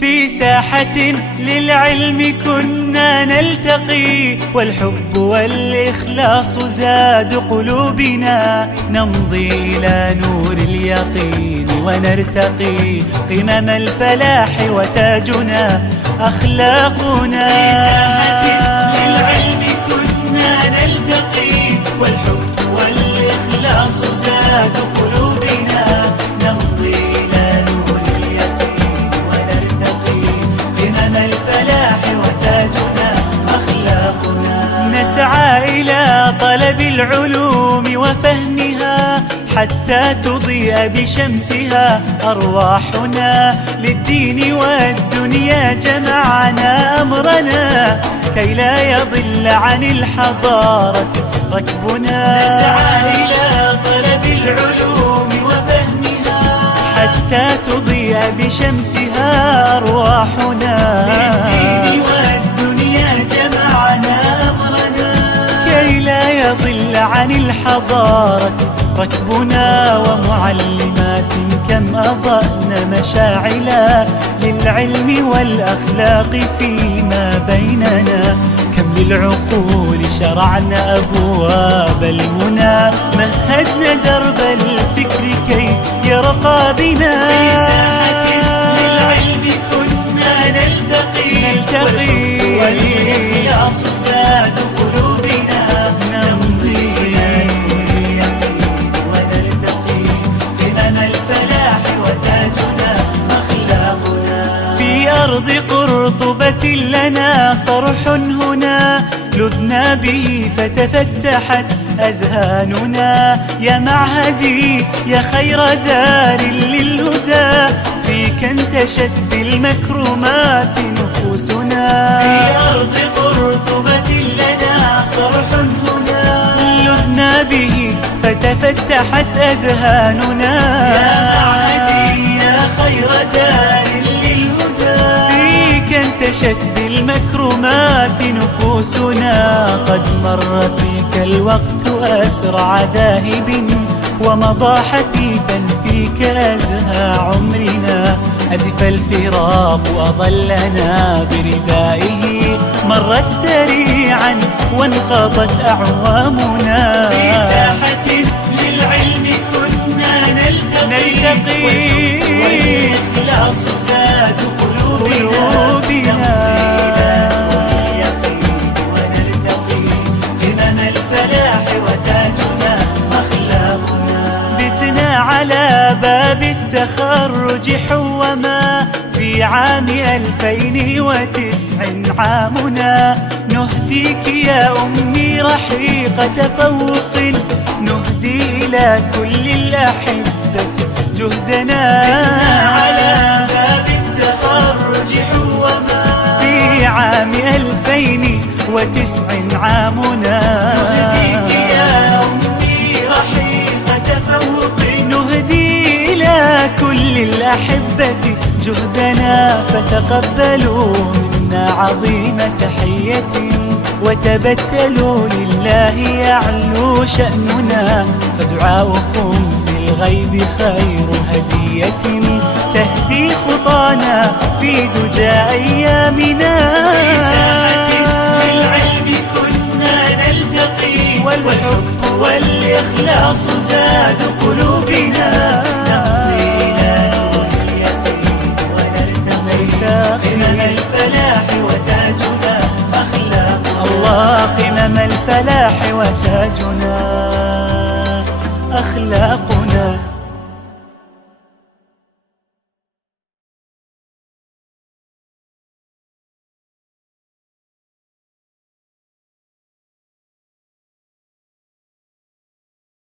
في ساحة للعلم كنا نلتقي، والحب والإخلاص زاد قلوبنا، نمضي إلى نور اليقين ونرتقي قمم الفلاح وتاجنا أخلاقنا. في ساحة للعلم كنا نلتقي، والحب والإخلاص زاد قلوبنا، نمضي إلى نور اليقين ونرتقي قمم الفلاح وتاجنا أخلاقنا. نسعى إلى طلب العلوم وفهمها حتى تضيء بشمسها أرواحنا، للدين والدنيا جمعنا أمرنا كي لا يضل عن الحضارة ركبنا. نسعى إلى طلب العلوم وفهمها حتى تضيء بشمسها أرواحنا، للدين والدنيا جمعنا أمرنا كي لا يضل عن الحضارة ركبنا. ومعلمات كم أضأنا مشاعلا للعلم والأخلاق فيما بيننا، كم للعقول شرعنا أبواب المنى، مهدنا درب الفكر كي يرقى بنا. في ساحة للعلم كنا نلتقي، والإخلاص زاد قلوبنا، نمضي ونرتقي قمم الفلاح وتاجنا أخلاقنا. في أرض قرطبة لنا صرح هنا لذنا به فتفتحت أذهاننا، يا معهدي يا خير دار للهدى، فيك انتشت بالمكرمات نفوسنا. في أرض قرطبة لنا صرح هنا لذنا به فتفتحت أذهاننا، يا معهدي يا خير دار للهدى، فيك انتشت بالمكرمات نفوسنا. قد مر فيك الوقت أسرع ذاهب، ومضى حثيثا فيك أزهى عمرنا، أزف الفراق أظلنا بردائه، مرت سريعا وانقضت أعوامنا. في ساحة للعلم كنا نلتقي، والإخلاص زاد قلوبنا، ونرتقي قمم الفلاح وتاجنا أخلاقنا. بتنا على باب التخرج حوما في عام 2009 عامنا، نهديك يا أمي رحيق تفوق، نهدي إلى كل الأحبة جهدنا. بتنا على باب التخرج حوما في عام 2009 عامنا، نهديك يا أمي رحيق تفوق، نهدي إلى كل الأحبة جهدنا، فتقبلوا منا عظيم تحية، وتبتلوا لله يعلو شأننا، فدعاؤكم في الغيب خير هدية تهدي خطانا في دجى أيامنا. في ساحة للعلم كنا نلتقي، والحب والإخلاص زاد قلوبنا، نمضي إلى نور اليقين ونرتقي قمم الفلاح وتاجنا أخلاقنا. الله قمم الفلاح وتاجنا أخلاقنا.